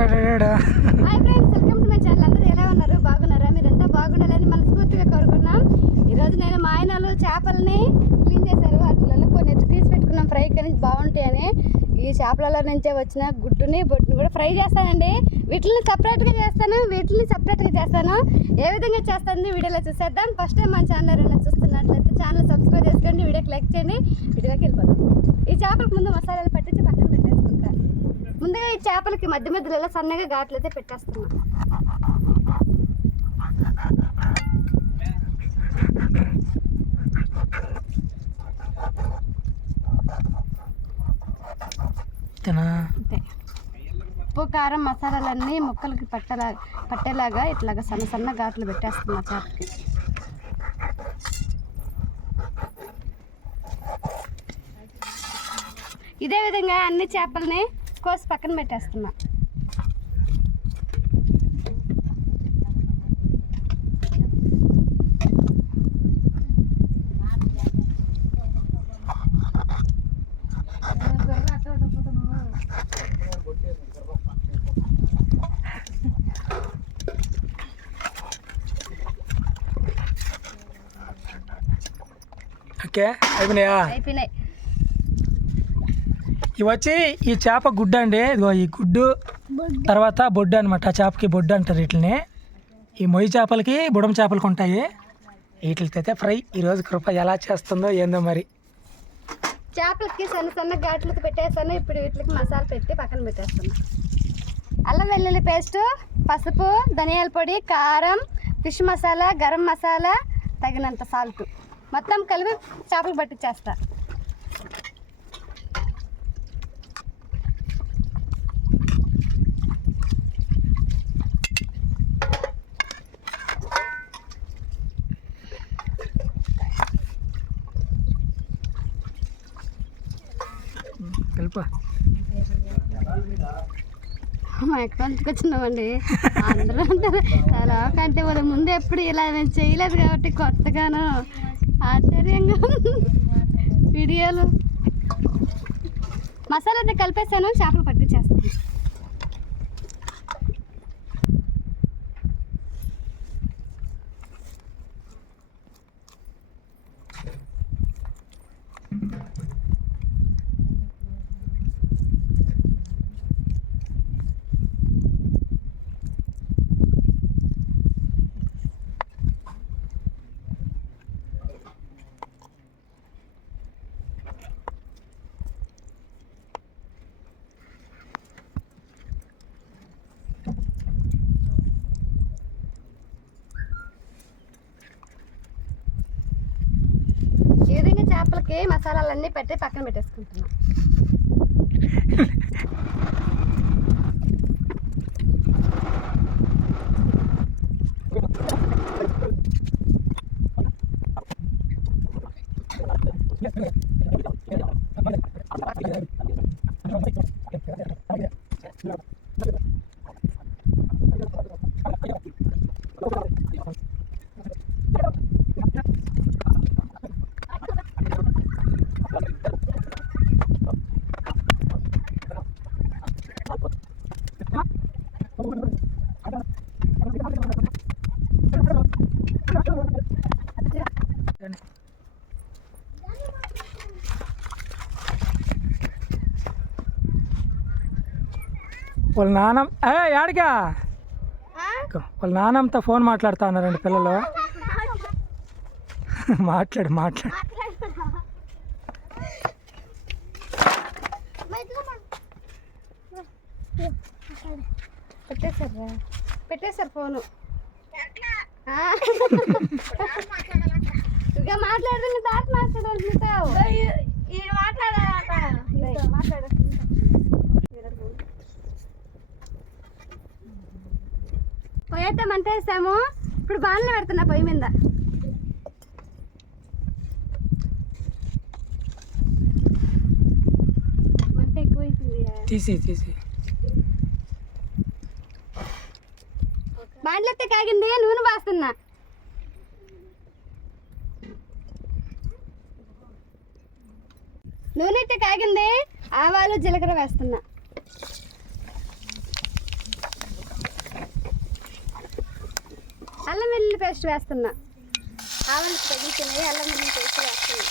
టడడడా. Hi friends welcome to my channel అందరూ ఎలా ఉన్నారు? బాగున్నారా? మీరంతా బాగుండాలని మనస్ఫూర్తిగా కోరుకున్నాం ఈరోజు నేను మా ఆయనలు చేపలని క్లీన్ చేశారు. వాటిలలో కొన్ని ఎత్తి తీసి పెట్టుకున్నాం. ఫ్రై కానీ బాగుంటాయని. ఈ చేపలలో నుంచే వచ్చిన గుడ్డుని బొట్టుని కూడా ఫ్రై చేస్తానండి. వీటిని సపరేట్గా చేస్తాను. వీటిని సపరేట్గా చేస్తాను. ఏ విధంగా చేస్తాను వీడియోలో చూసేద్దాం. ఫస్ట్ టైం మన ఛానల్ ఎవరైనా చూస్తున్నట్లయితే ఛానల్ సబ్స్క్రైబ్ చేసుకోండి. వీడియోకి లైక్ చేయండి. వీడియోకి వెళ్ళిపోతాం ఈ చేపలకు ముందు మసాలాలు పట్టించి పక్కన పెట్టేసుకుంటాను ముందుగా ఈ చేపలకి మధ్య మధ్యలో ఇలా సన్నగా ఘాట్లు అయితే పెట్టేస్తున్నాం ఉప్పు కారం మసాలాలన్నీ ముక్కలకి పట్టలా పట్టేలాగా ఇట్లాగా సన్న సన్న ఘాట్లు పెట్టేస్తున్నా చేపకి. ఇదే విధంగా అన్ని చేపల్ని కోసి పక్కన పెట్టేస్తున్నా. ఓకే అయిపోయినాయా? అయిపోయినాయి. ఇవి వచ్చి ఈ చేప గుడ్డు అండి. ఇదిగో ఈ గుడ్డు తర్వాత బొడ్డు అనమాట ఆ చేపకి బొడ్డు అంటారు వీటిని. ఈ మొయ్యి చేపలకి బుడం చేపలకి ఉంటాయి వీటితో ఫ్రై. ఈరోజు కృప ఎలా చేస్తుందో ఏందో మరి. చేపలకి సన్న సన్న ఘాట్లతో పెట్టేస్తాను. ఇప్పుడు వీటికి మసాలా పెట్టి పక్కన పెట్టేస్తాను. అల్లం వెల్లుల్లి పేస్ట్ పసుపు ధనియాల పొడి కారం ఫిష్ మసాలా గరం మసాలా తగినంత సాల్ట్. మొత్తం కలిపి చేపలు పట్టించేస్తా కలుపు మా ఎక్కడికి వచ్చినామండి అందరూ అంటారు అలా కంటే వాళ్ళ ముందు ఎప్పుడు ఇలా నేను చేయలేదు కాబట్టి కొత్తగాను. ఆశ్చర్యంగా వీడియోలు. మసాలా కలిపేసాను చేపలు పట్టించాను ఈ విధంగా చేపలకి మసాలాలన్నీ పెట్టి పక్కన పెట్టేసుకుంటున్నాం. వాళ్ళ నాన్న ఏ యాడికా? వాళ్ళ నాన్నమ్మతో ఫోన్ మాట్లాడుతా ఉన్నారండి పిల్లలు. మాట్లాడు మాట్లాడు. పెట్టేశారు? పెట్టేశారు ఫోను. ఆ. ఇక మాట్లాడుతూ నీ తాత మాట్లాడాలి నీతో మాట్లాడు పొయ్యి అయితే మంట వేసాము ఇప్పుడు బాణలో పెడుతున్నా పొయ్యి మీద. మంట ఎక్కువైపోయింది తీసి తీసి బాండ్లు అయితే కాగింది నూనె పోస్తున్నా నూనె అయితే కాగింది ఆవాలు జీలకర్ర వేస్తున్నా. అల్లం వెల్లుల్లి పేస్ట్ వేస్తున్నా. ఆవాలకు తగ్గుతున్నాయి అల్లం వెల్లుల్లి పేస్ట్ వేస్తున్నా.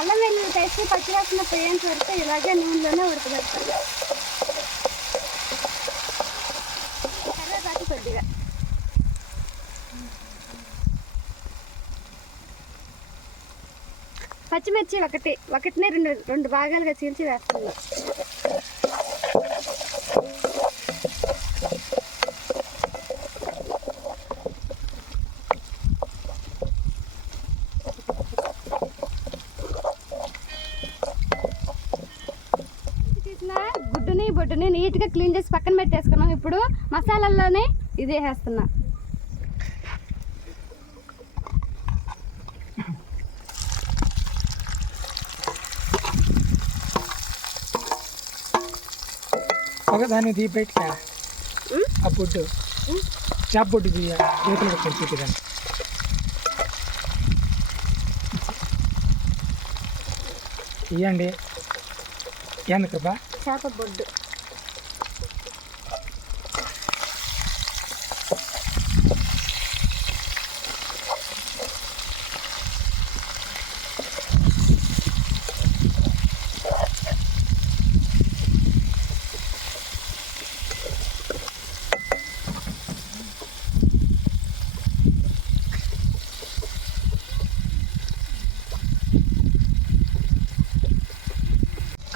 అల్లం వెల్లుల్లి పేస్ట్ పచ్చివాసన పోయేంత వరకు ఇలాగే నూనెలోనే ఉడకబెడతాను కరివేపాకు కొద్దిగా పచ్చిమిర్చి ఒకటి ఒకటినే రెండు రెండు భాగాలుగా చీల్చి వేస్తున్నా గుడ్డుని బొడ్డుని నీట్గా క్లీన్ చేసి పక్కన పెట్టేసుకున్నాం. ఇప్పుడు మసాలాల్లోనే ఇది వేస్తున్నాను ఒకదాన్ని తీ బయటికి ఉం? ఆ ఉం? చేప బొడ్డు తీయ చేతులు చూపిదాన్ని ఇవ్వండి కృప చేప బొడ్డు.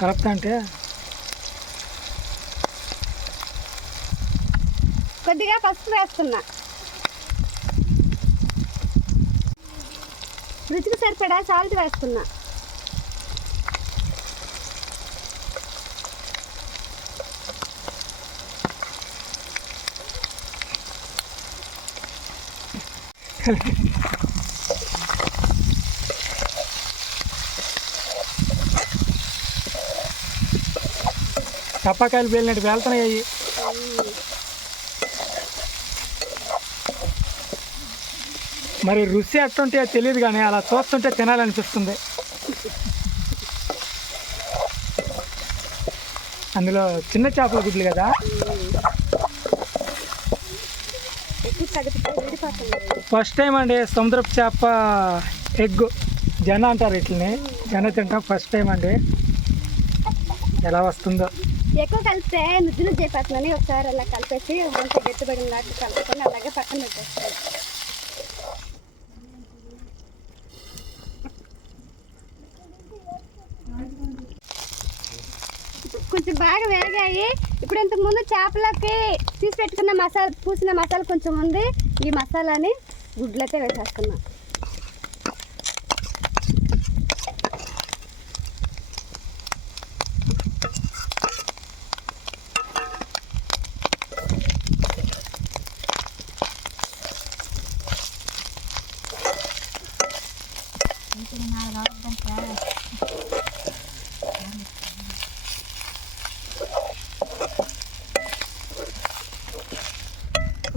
కలుపుతా అంటే? కొద్దిగా పసుపు వేస్తున్నా. రుచికి సరిపడా సాల్ట్ వేస్తున్నా. టపాకాయలు పేలినట్టు వెళ్తున్నాయి అవి మరి రుచి ఎట్టుంటే తెలియదు కానీ అలా చూస్తుంటే తినాలనిపిస్తుంది. అందులో చిన్న చేపల గుడ్లు కదా? ఫస్ట్ టైం అండి సముద్రపు చేప ఎగ్. జన అంటారు ఇట్లని జన తింటాం ఫస్ట్ టైం అండి. ఎలా వస్తుందో. ఎక్కువ కలిపితే నుజ్జు నుజ్జు అయిపోతుందని ఒకసారి అలా కలిపేసి కొంచెం గట్టిపడిన లాంటి కలుపుకొని అలాగే పక్కన పెట్టేస్తాను కొంచెం బాగా వేగాయి. ఇప్పుడు ఇంతకు ముందు చేపలకి తీసి పెట్టుకున్న మసాలా పూసిన మసాలా కొంచెం ఉంది. ఈ మసాలాని గుడ్లకే వేసేస్తున్నాను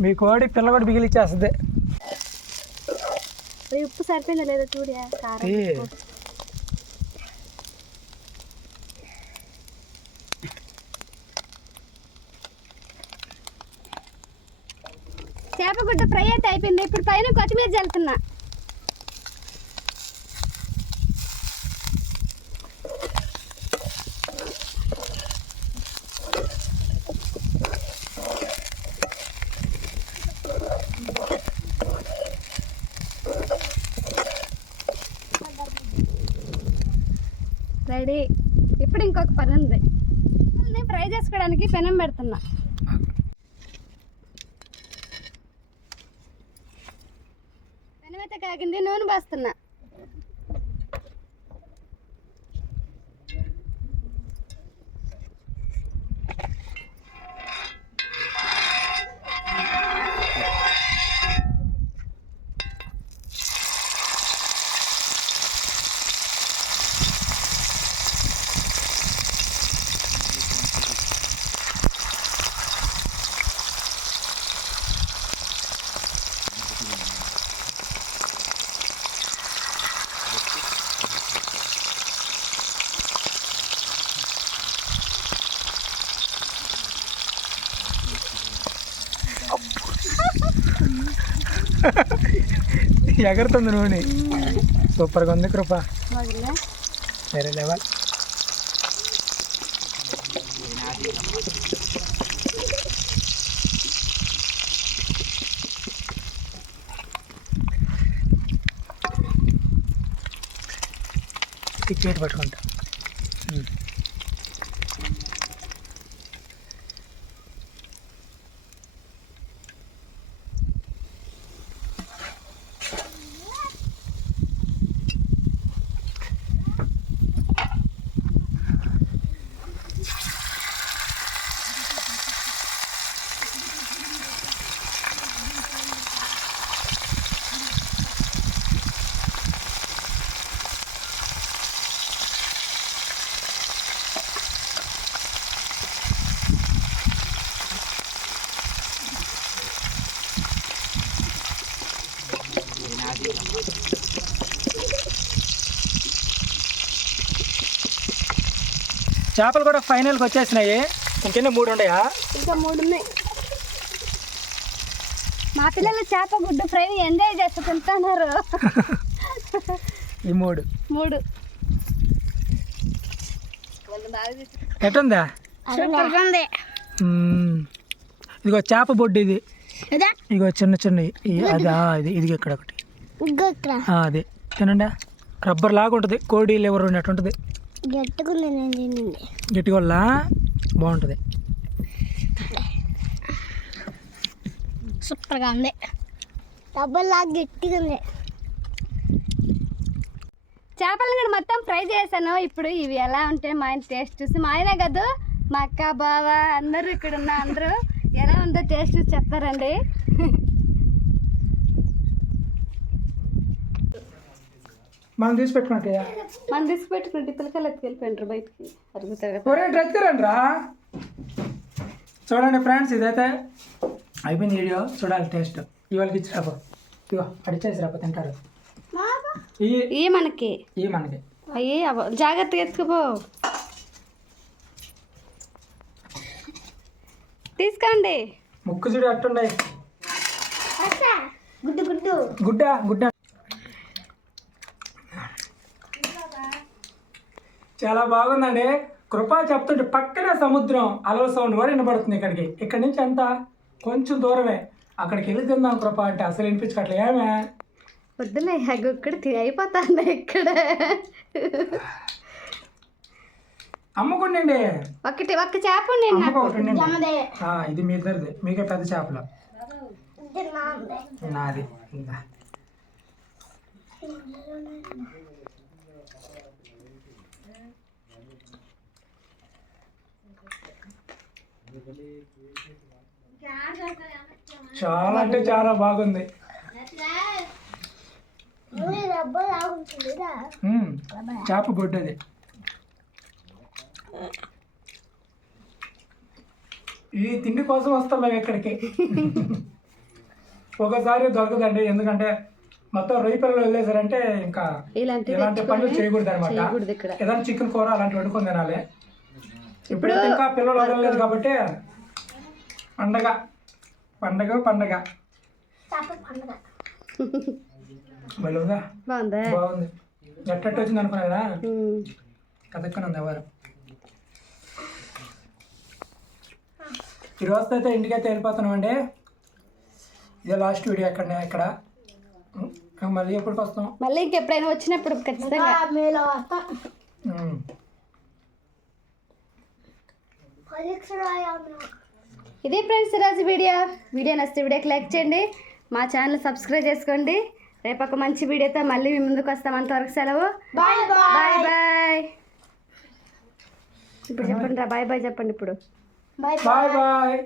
మీ కోడి పిల్ల కూడా బిగిలిచ్చేస్తుంది. ఈ ఉప్పు సరిపోయిందో లేదో చూడే. చేపగుడ్డ ఫ్రై అయితే అయిపోయింది. ఇప్పుడు పైన కొత్తిమీర చల్లుతున్నా. రెడీ ఇప్పుడు ఇంకొక పని ఉంది. నేను ఫ్రై చేసుకోవడానికి పెనం పెడుతున్నా. పెనం అయితే కాగింది నూనె పోస్తున్నా. ఎగరుతుంది నూనె. సూపర్గా ఉంది కృప. వేరే లెవెల్. టికెట్ పట్టుకుంటా. చేపలు కూడా ఫైనల్కి వచ్చేసినాయి. ఇంకెన్ని మూడు ఉన్నాయా? ఇంకా మూడు ఉన్నాయి. మా పిల్లలు చేప గుడ్డు ఫ్రై ఎంజాయ్ చేస్తూ తింటున్నారు. ఈ మూడు. మూడు. ఎట్టుందా. ఇదిగో చేప బొడ్డు ఇది. ఇదిగో చిన్న చిన్న అది ఇది ఇది ఇక్కడ ఒకటి. అది. తినండి. రబ్బర్ లాగా ఉంటుంది. కోడి లివర్ ఉన్నట్టు ఉంటుంది. గట్టుకుంది గట్టిగొల్ల? బాగుంటుంది. సూపర్గా ఉంది. డబ్బల్లా గట్టిగా ఉంది చేపలు కూడా మొత్తం ఫ్రై చేశాను. ఇప్పుడు ఇవి ఎలా ఉంటాయి మా ఆయన టేస్ట్ చూసి మా ఆయన కాదు మా అక్క బావ అందరూ ఇక్కడ ఉన్న అందరూ ఎలా ఉందో టేస్ట్ చూసి చెప్తారండి. మనం తీసి పెట్టుకున్నట్టయ్యా మనం తీసి పెట్టుకుంటే పిల్లకాయలు ఎత్తుకెళ్ళిపోయింటారు బయటికి. అరుగుతారు కదా. ఒరే డ్రెత్కరండి రా చూడండి ఫ్రెండ్స్ ఇదైతే అయిపోయింది వీడియో. చూడాలి టేస్ట్. ఇవాళకి ఇచ్చి రాబో ఇగో అడిచేసి రాబో తింటారు. ఇవి ఇవి మనకి. ఇవి మనకి. అయ్యి జాగ్రత్తగా ఎత్తుకుపో. తీసుకోండి. ముక్కు చూడు గుడ్డు గుడ్డు. గుడ్డ గుడ్డ. చాలా బాగుందండి. కృపా చెప్తుంటే పక్కనే సముద్రం అలల సౌండ్ కూడా వినపడుతుంది ఇక్కడికి. ఇక్కడి నుంచి ఎంత కొంచెం దూరమే. అక్కడికి వెళ్ళి తిందాం కృప అంటే అసలు వినిపించట్లే ఏమే? వద్దులే ఇక్కడ అయిపోతాను ఇక్కడ. అమ్ముకుండండి. ఒకటి ఒక్క చేప ఇది మీ ఇద్దరిది మీకే పెద్ద చేపలు. నాది. చాలా అంటే చాలా బాగుంది. చేప గుడ్డది. ఈ తిండి కోసం వస్తాం మేము ఇక్కడికి. ఒకసారి దొరకదండి ఎందుకంటే మొత్తం రొయ్యి పిల్లలు వదిలేసారంటే ఇంకా ఇలాంటి పనులు చేయకూడదు అనమాట ఏదైనా చికెన్ కూర అలాంటి వండుకొని తినాలి. ఇప్పుడు ఇంకా పిల్లలు వదలలేదు కాబట్టి పండగ. పండగ పండగ. బలుగా బాగుందా? బాగుంది. ఎట్టట్టు వచ్చింది అనుకున్నా కదా. కథక్కని ఉంది ఎవరు? ఈ రోజుతో అయితే ఇంటికైతే వెళ్ళిపోతున్నాం అండి ఇదే లాస్ట్ వీడియో ఎక్కడ ఇక్కడ ఇంకా మళ్ళీ ఎప్పటికి వస్తాం? మళ్ళీ ఇంకెప్పుడైనా వచ్చినప్పుడు ఖచ్చితంగా. ఇది ఫ్రెండ్స్ ఈరోజు వీడియో. వీడియో నచ్చితే వీడియోకి లైక్ చేయండి. మా ఛానల్ సబ్స్క్రైబ్ చేసుకోండి. రేపు ఒక మంచి వీడియోతో మళ్ళీ మీ ముందుకు వస్తాం. అంతవరకు సెలవు. బాయ్ బాయ్ బాయ్ ఇప్పుడు చెప్పండి రా బాయ్ బాయ్ చెప్పండి ఇప్పుడు. Bye bye